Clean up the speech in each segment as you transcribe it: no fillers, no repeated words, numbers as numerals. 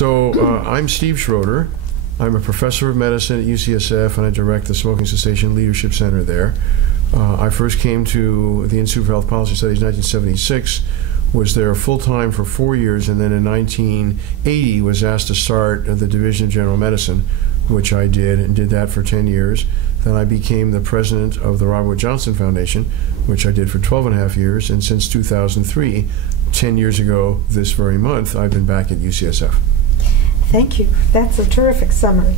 I'm Steve Shroeder. I'm a professor of medicine at UCSF, and I direct the Smoking Cessation Leadership Center there. I first came to the Institute for Health Policy Studies in 1976, was there full-time for 4 years, and then in 1980 was asked to start the Division of General Medicine, which I did, and did that for 10 years. Then I became the president of the Robert Wood Johnson Foundation, which I did for 12 and a half years, and since 2003, 10 years ago this very month, I've been back at UCSF. Thank you. That's a terrific summary.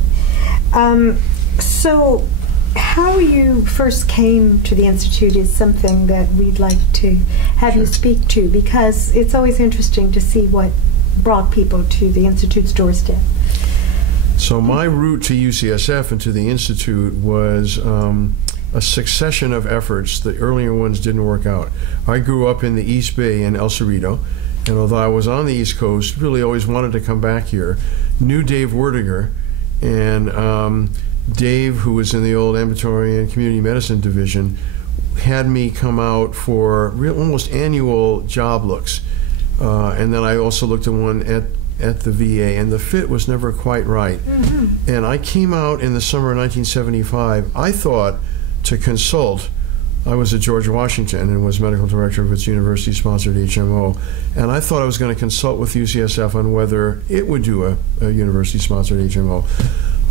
So how you first came to the Institute is something that we'd like to have you speak to, because it's always interesting to see what brought people to the Institute's doorstep. So my route to UCSF and to the Institute was a succession of efforts. The earlier ones didn't work out. I grew up in the East Bay in El Cerrito, and although I was on the East Coast, really always wanted to come back here, knew Dave Werdiger, and Dave, who was in the old ambulatory and community medicine division, had me come out for almost annual job looks. And then I also looked at one at the VA, and the fit was never quite right. Mm-hmm. And I came out in the summer of 1975, I thought, to consult. I was at George Washington and was medical director of its university-sponsored HMO, and I thought I was going to consult with UCSF on whether it would do a university-sponsored HMO.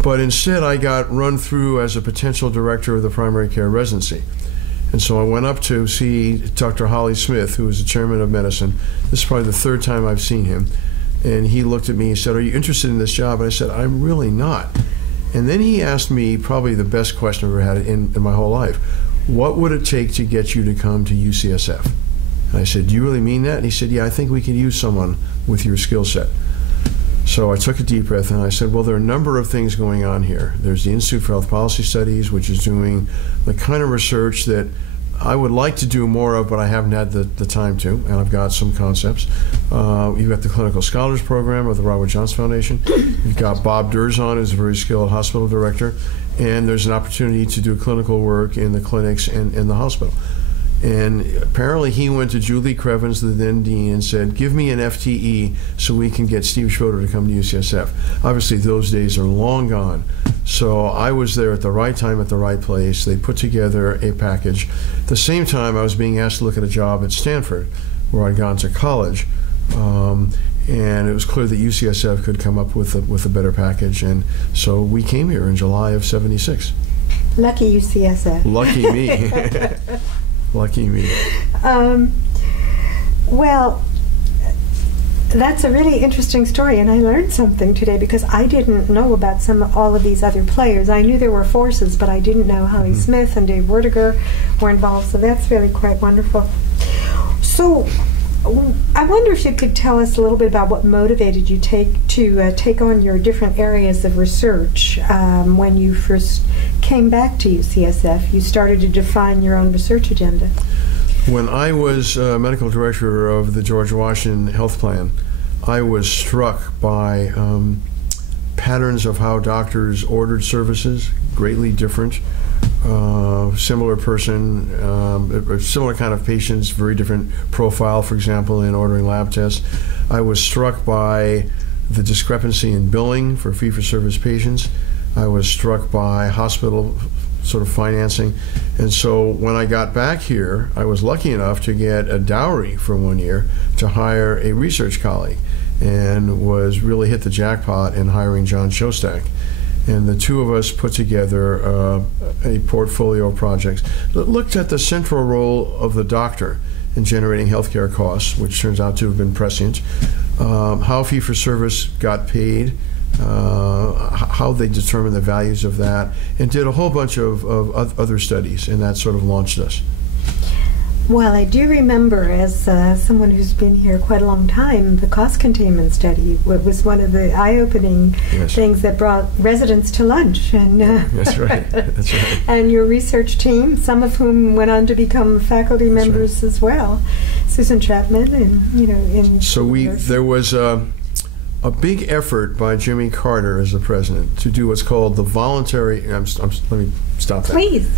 But instead, I got run through as a potential director of the primary care residency. And so I went up to see Dr. Holly Smith, who was the chairman of medicine. This is probably the third time I've seen him. And he looked at me and said, "Are you interested in this job?" And I said, "I'm really not." And then he asked me probably the best question I've ever had in my whole life. "What would it take to get you to come to UCSF?" And I said, "Do you really mean that?" And he said, "Yeah, I think we could use someone with your skill set." So I took a deep breath and I said, well, there are a number of things going on here. There's the Institute for Health Policy Studies, which is doing the kind of research that I would like to do more of, but I haven't had the time to, and I've got some concepts. You've got the Clinical Scholars Program of the Robert Johnson Foundation. You've got Bob Durzon, who's a very skilled hospital director, and there's an opportunity to do clinical work in the clinics and in the hospital. And apparently he went to Julie Crevens, the then dean, and said, "Give me an FTE so we can get Steve Shroeder to come to UCSF." Obviously those days are long gone. So I was there at the right time at the right place. They put together a package. At the same time, I was being asked to look at a job at Stanford, where I'd gone to college. And it was clear that UCSF could come up with a better package. And so we came here in July of '76. Lucky UCSF. Lucky me. Lucky me. Well, that's a really interesting story, and I learned something today because I didn't know about all of these other players. I knew there were forces, but I didn't know Holly Smith and Dave Werdiger were involved, so that's really quite wonderful. So I wonder if you could tell us a little bit about what motivated you to take on your different areas of research when you first came back to UCSF. You started to define your own research agenda. When I was medical director of the George Washington Health Plan, I was struck by patterns of how doctors ordered services, greatly different. Similar person, similar kind of patients, very different profile, for example, in ordering lab tests. I was struck by the discrepancy in billing for fee-for-service patients. I was struck by hospital sort of financing. And so when I got back here, I was lucky enough to get a dowry for 1 year to hire a research colleague, and was really hit the jackpot in hiring John Shostak. And the two of us put together a portfolio of projects that looked at the central role of the doctor in generating healthcare costs, which turns out to have been prescient, how fee-for-service got paid, how they determined the values of that, and did a whole bunch of other studies, and that sort of launched us. Well, I do remember, as someone who's been here quite a long time, the cost containment study was one of the eye-opening things that brought residents to lunch. And that's right. That's right. And your research team, some of whom went on to become faculty members as well, Susan Chapman, and So there was a big effort by Jimmy Carter as the president to do what's called the voluntary. Let me stop that. Please.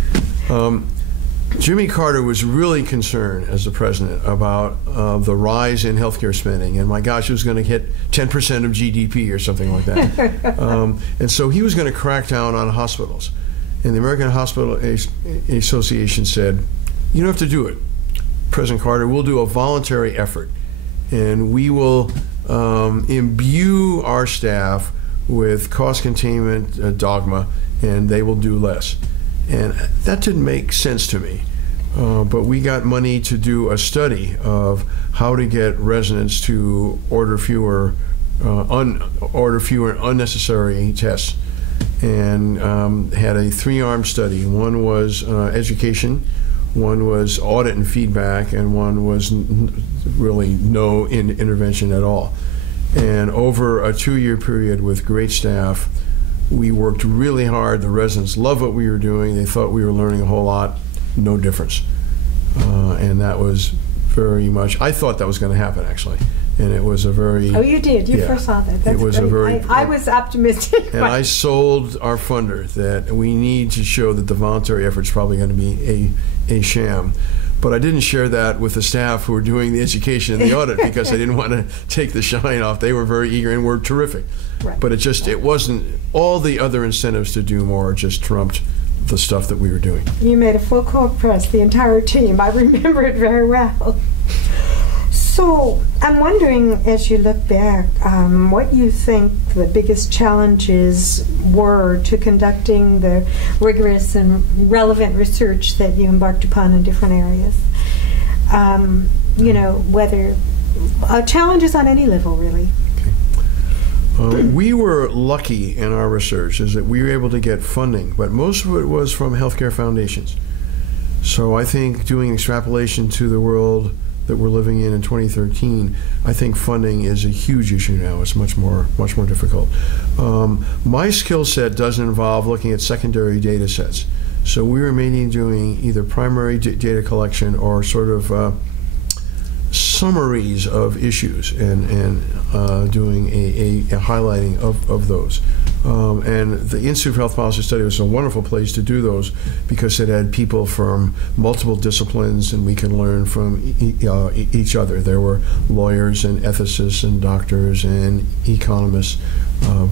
Jimmy Carter was really concerned as the president about the rise in healthcare spending, and my gosh, it was going to hit 10% of GDP or something like that. And so he was going to crack down on hospitals. And the American Hospital Association said, you don't have to do it, President Carter. We'll do a voluntary effort, and we will imbue our staff with cost containment dogma, and they will do less. And that didn't make sense to me. But we got money to do a study of how to get residents to order fewer unnecessary tests, and had a three-armed study. One was education, one was audit and feedback, and one was really no intervention at all. And over a 2-year period with great staff, we worked really hard. The residents loved what we were doing. They thought we were learning a whole lot. No difference. And that was very much, I thought that was going to happen, actually. And it was a very... Oh, you did. You foresaw that. That's it was great. a very... I was optimistic. And I sold our funder that we need to show that the voluntary effort is probably going to be a sham. But I didn't share that with the staff who were doing the education and the audit because I didn't want to take the shine off. They were very eager and were terrific. Right. But it wasn't, all the other incentives to do more just trumped the stuff that we were doing. You made a full court press, the entire team. I remember it very well. So I'm wondering, as you look back, what you think the biggest challenges were to conducting the rigorous and relevant research that you embarked upon in different areas. Whether challenges on any level, really. We were lucky in our research is that we were able to get funding, but most of it was from healthcare foundations. So I think doing extrapolation to the world that we're living in 2013, I think funding is a huge issue now. It's much more difficult. My skill set doesn't involve looking at secondary data sets. So we were mainly doing either primary data collection or sort of summaries of issues and doing a highlighting of those. And the Institute for Health Policy Study was a wonderful place to do those because it had people from multiple disciplines and we could learn from each other. There were lawyers and ethicists and doctors and economists,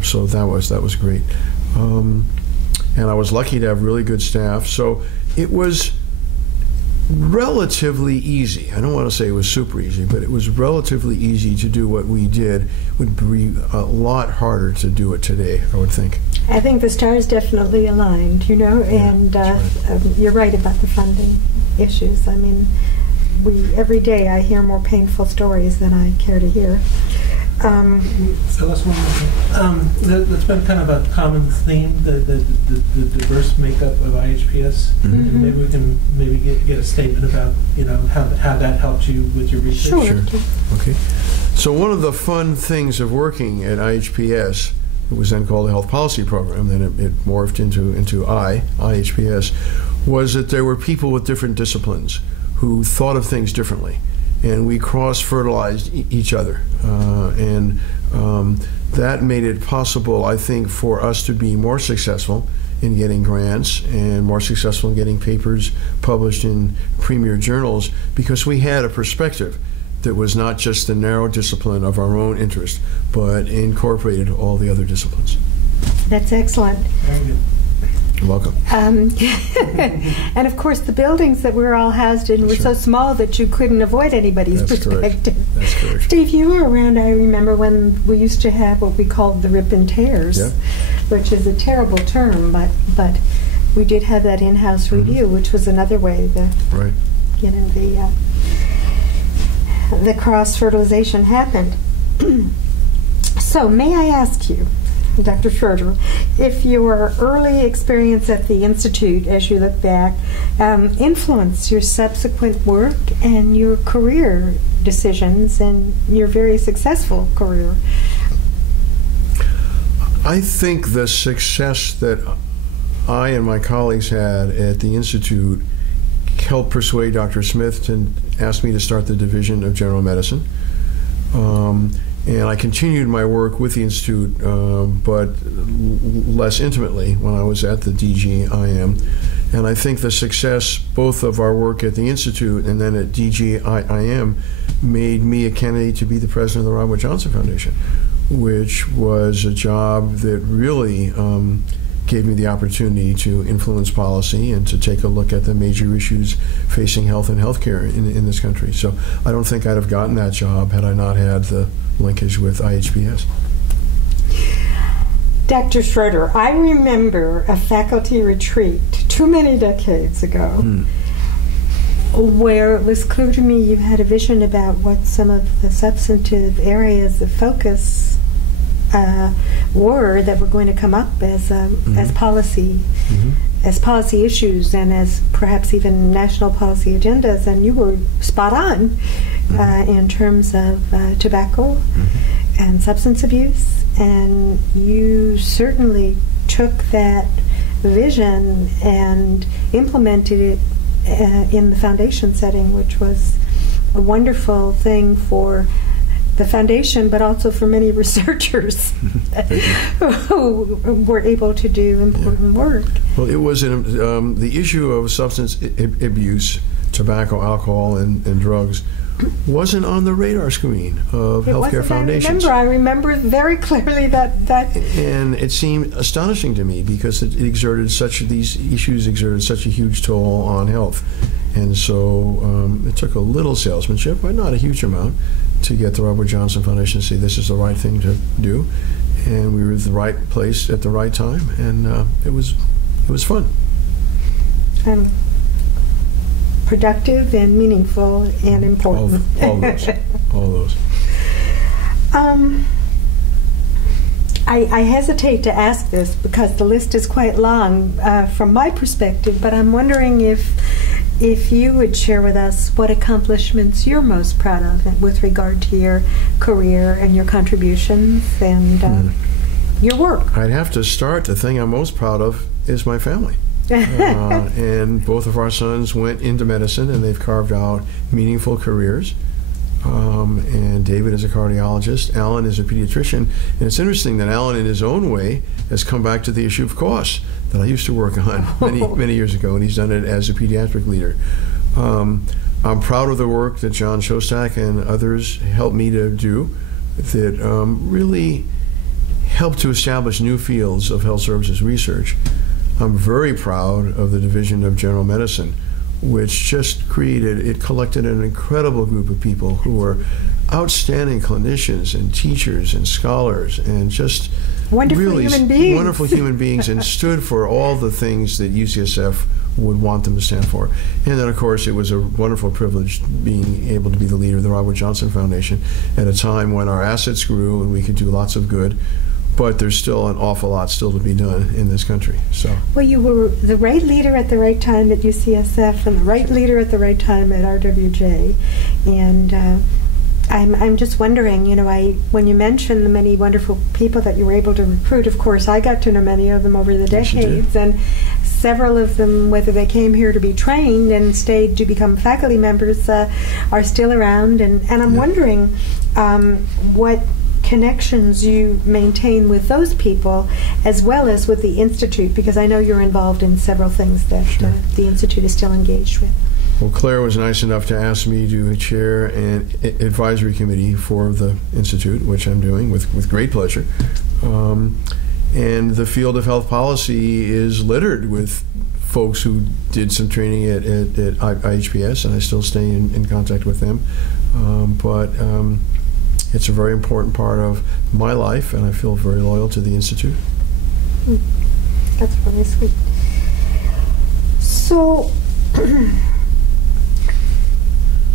so that was great. And I was lucky to have really good staff, so it was relatively easy. I don't want to say it was super easy, but it was relatively easy to do what we did. It would be a lot harder to do it today, I would think. I think the stars definitely aligned, and right. You're right about the funding issues. I mean, every day I hear more painful stories than I care to hear. So that's one thing. That's been kind of a common theme, the diverse makeup of IHPS. Mm-hmm. And maybe we can get a statement about how that helped you with your research. Sure. Okay. So one of the fun things of working at IHPS, it was then called the Health Policy Program, then it morphed into IHPS, was that there were people with different disciplines who thought of things differently. And we cross-fertilized each other. And that made it possible, I think, for us to be more successful in getting grants and more successful in getting papers published in premier journals because we had a perspective that was not just the narrow discipline of our own interest, but incorporated all the other disciplines. That's excellent. Very good. You're welcome. And of course, the buildings that we're all housed in were so small that you couldn't avoid anybody's perspective. That's correct. Steve, you were around, I remember, when we used to have what we called the rip and tears, Yep. which is a terrible term, but we did have that in-house review, which was another way that Right. The cross-fertilization happened. So, may I ask you, Dr. Shroeder, if your early experience at the Institute, as you look back, influenced your subsequent work and your career decisions and your very successful career? I think the success that I and my colleagues had at the Institute helped persuade Dr. Smith to ask me to start the Division of General Medicine. And I continued my work with the Institute, but less intimately when I was at the DGIM. And I think the success both of our work at the Institute and then at DGIM made me a candidate to be the president of the Robert Johnson Foundation, which was a job that really gave me the opportunity to influence policy and to take a look at the major issues facing health and healthcare in this country. So I don't think I'd have gotten that job had I not had the linkage with IHPS. Dr. Shroeder, I remember a faculty retreat too many decades ago where it was clear to me you had a vision about what some of the substantive areas of focus were that were going to come up as policy as policy issues and as perhaps even national policy agendas, and you were spot on in terms of tobacco and substance abuse, and you certainly took that vision and implemented it in the foundation setting, which was a wonderful thing for the foundation, but also for many researchers who were able to do important work. Well, it was the issue of substance abuse, tobacco, alcohol, and drugs wasn't on the radar screen of healthcare foundations. I remember very clearly that. And it seemed astonishing to me because these issues exerted such a huge toll on health. And so it took a little salesmanship, but not a huge amount, to get the Robert Johnson Foundation to say this is the right thing to do. And we were at the right place at the right time, and it was fun. Productive and meaningful and important. All those. I hesitate to ask this because the list is quite long from my perspective, but I'm wondering if you would share with us what accomplishments you're most proud of with regard to your career and your contributions and your work. I'd have to start. The thing I'm most proud of is my family. And both of our sons went into medicine, and they've carved out meaningful careers. And David is a cardiologist. Alan is a pediatrician. And it's interesting that Alan, in his own way, has come back to the issue of cost that I used to work on many years ago, and he's done it as a pediatric leader. I'm proud of the work that John Shostak and others helped me to do that really helped to establish new fields of health services research. I'm very proud of the Division of General Medicine, which just collected an incredible group of people who were outstanding clinicians and teachers and scholars and just wonderful human beings and stood for all the things that UCSF would want them to stand for. And then, of course, it was a wonderful privilege being able to be the leader of the Robert Johnson Foundation at a time when our assets grew and we could do lots of good. But there's still an awful lot still to be done in this country. So. Well, you were the right leader at the right time at UCSF and the right leader at the right time at RWJ. And I'm just wondering, when you mentioned the many wonderful people that you were able to recruit, of course, I got to know many of them over the decades. And several of them, whether they came here to be trained and stayed to become faculty members, are still around. And I'm wondering what connections you maintain with those people as well as with the Institute, because I know you're involved in several things that the Institute is still engaged with. Well, Claire was nice enough to ask me to chair an advisory committee for the Institute, which I'm doing with great pleasure. And the field of health policy is littered with folks who did some training at IHPS, and I still stay in contact with them. But it's a very important part of my life, and I feel very loyal to the Institute. That's really sweet. So,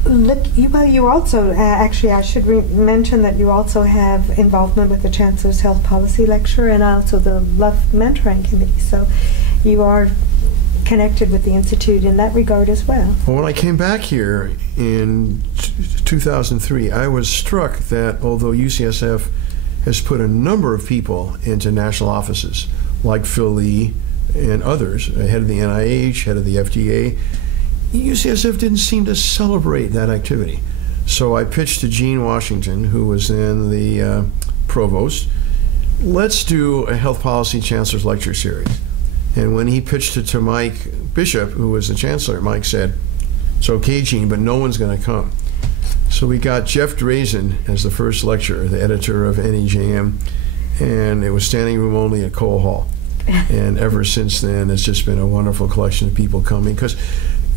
you also, actually, I should mention that you also have involvement with the Chancellor's Health Policy Lecture and also the Love Mentoring Committee. So, you are connected with the Institute in that regard as well. Well, when I came back here in 2003, I was struck that although UCSF has put a number of people into national offices, like Phil Lee and others, head of the NIH, head of the FDA, UCSF didn't seem to celebrate that activity. So I pitched to Gene Washington, who was then the provost, let's do a health policy chancellor's lecture series. And when he pitched it to Mike Bishop, who was the chancellor, Mike said, "It's okay, Gene, but no one's going to come." So we got Jeff Drazen as the first lecturer, the editor of NEJM, and it was standing room only at Cole Hall. And ever since then, it's just been a wonderful collection of people coming, because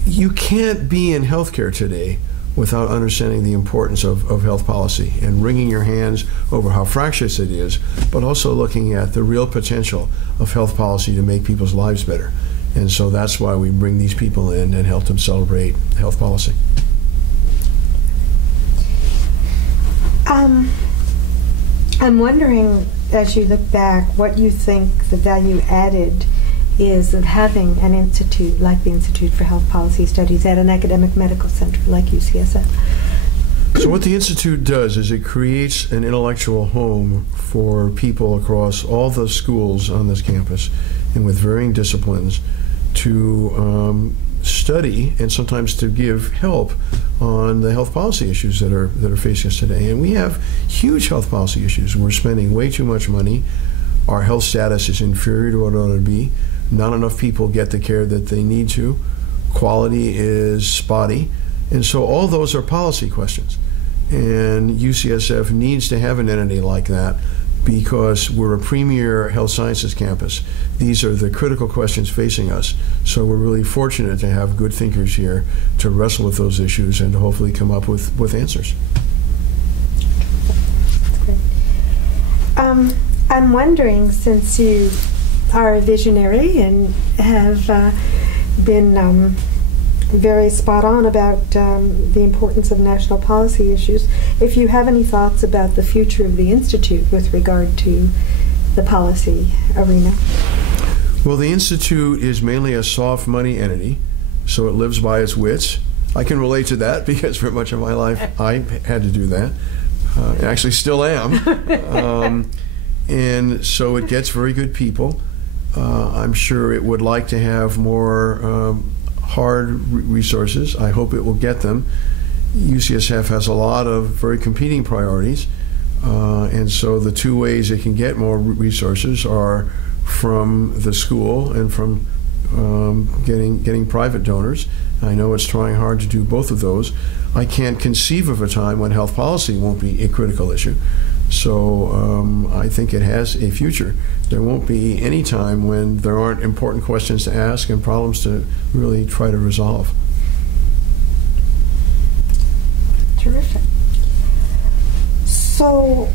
you can't be in healthcare today without understanding the importance of health policy and wringing your hands over how fractious it is, but also looking at the real potential of health policy to make people's lives better. And so that's why we bring these people in and help them celebrate health policy. I'm wondering, as you look back, what you think the value added is of having an institute like the Institute for Health Policy Studies at an academic medical center like UCSF. So what the Institute does is it creates an intellectual home for people across all the schools on this campus and with varying disciplines to study and sometimes to give help on the health policy issues that are facing us today. And we have huge health policy issues. We're spending way too much money. Our health status is inferior to what it ought to be. Not enough people get the care that they need to. Quality is spotty. And so all those are policy questions. And UCSF needs to have an entity like that because we're a premier health sciences campus. These are the critical questions facing us. So we're really fortunate to have good thinkers here to wrestle with those issues and to hopefully come up with answers. That's great. I'm wondering, since you are a visionary and have been very spot on about the importance of national policy issues, if you have any thoughts about the future of the Institute with regard to the policy arena. Well, the Institute is mainly a soft money entity, so it lives by its wits. I can relate to that because for much of my life I had to do that. I actually still am. And so it gets very good people. I'm sure it would like to have more hard resources. I hope it will get them. UCSF has a lot of very competing priorities, and so the two ways it can get more resources are from the school and from getting private donors. I know it's trying hard to do both of those. I can't conceive of a time when health policy won't be a critical issue. So I think it has a future. There won't be any time when there aren't important questions to ask and problems to really try to resolve. Terrific. So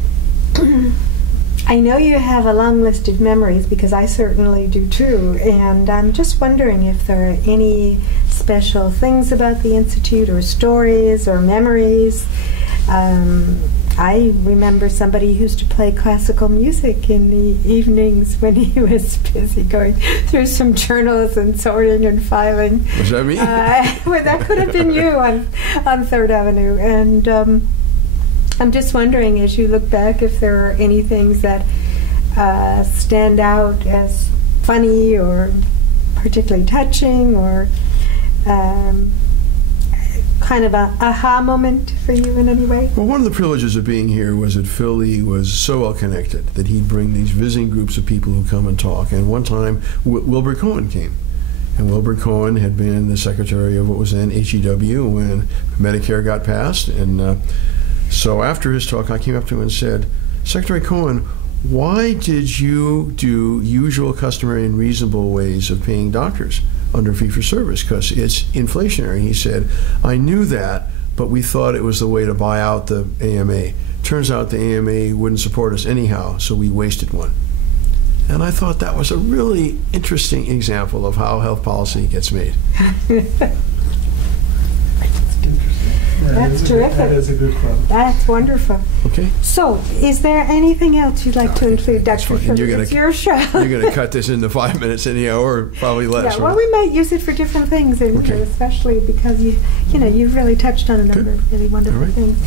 I know you have a long list of memories, because I certainly do too, and I'm just wondering if there are any special things about the Institute or stories or memories. I remember somebody who used to play classical music in the evenings when he was busy going through some journals and sorting and filing. Was that me? Well, that could have been you on 3rd Avenue. And I'm just wondering, as you look back, if there are any things that stand out as funny or particularly touching, or kind of a aha moment for you in any way? Well, one of the privileges of being here was that Phil Lee was so well connected that he'd bring these visiting groups of people who come and talk. And one time, Wilbur Cohen came. And Wilbur Cohen had been the secretary of what was then HEW when Medicare got passed. And so after his talk, I came up to him and said, "Secretary Cohen, why did you do usual, customary, and reasonable ways of paying doctors under fee-for-service? Because it's inflationary." He said, "I knew that, but we thought it was the way to buy out the AMA. Turns out the AMA wouldn't support us anyhow, so we wasted one." And I thought that was a really interesting example of how health policy gets made. That's terrific. That is a good quote. That's wonderful. Okay. So, is there anything else you'd like to include, Dr. fine. Shroeder? It's your show. You're going to cut this into 5 minutes anyhow, or probably less. Yeah, well, we might use it for different things, and Okay. especially because you've really touched on a number of really wonderful All right. things.